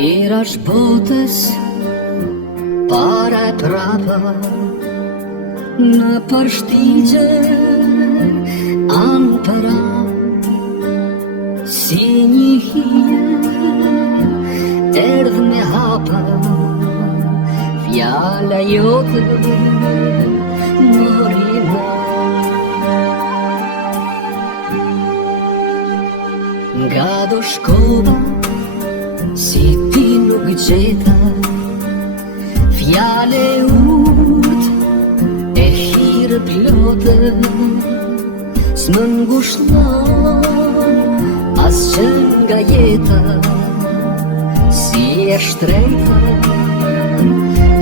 Irash botës para e prapa në përshtigje anë para si një hije erdhë me hapa fjala jote mori më nga do shkova si ti nuk gjeta fjale urt e hirë plotë s'më ngushllon as që nga jeta si e shtrejta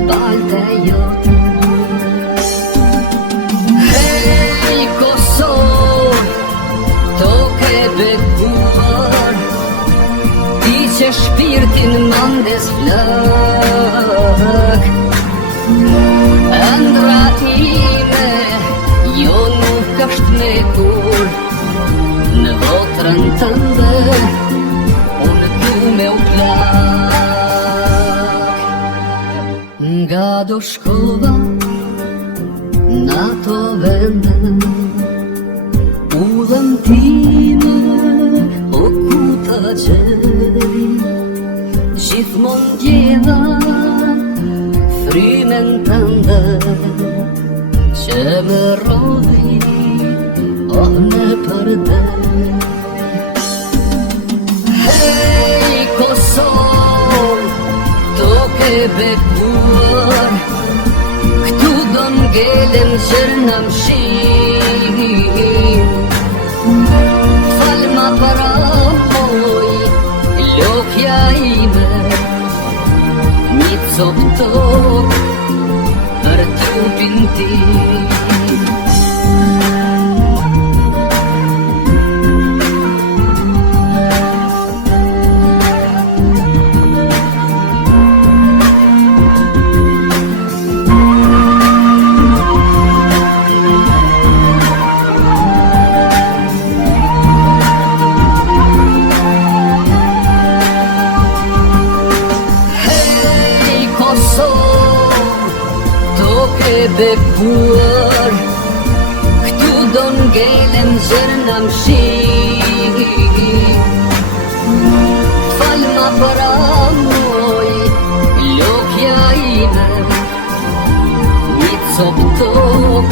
balta jote. Hej Kosovë, toke bekuar ti që shpirtin mandes flak ëndra ime jo nuk është me kur në votrën tënde unë du me u plak nga do shkova në ato vende udhën time o ku ta gjeri gjithmon djeva frymen tënde që më rodhi oh në përdej. Hej Kosovë, toke bekuar këtu do ngelen gjërna mshin fal ma para moj lokja ime një cop tok për trupin tim. Bekuar këtu do ngelen gjërna mshin fal ma para moj lokja ime një cop tok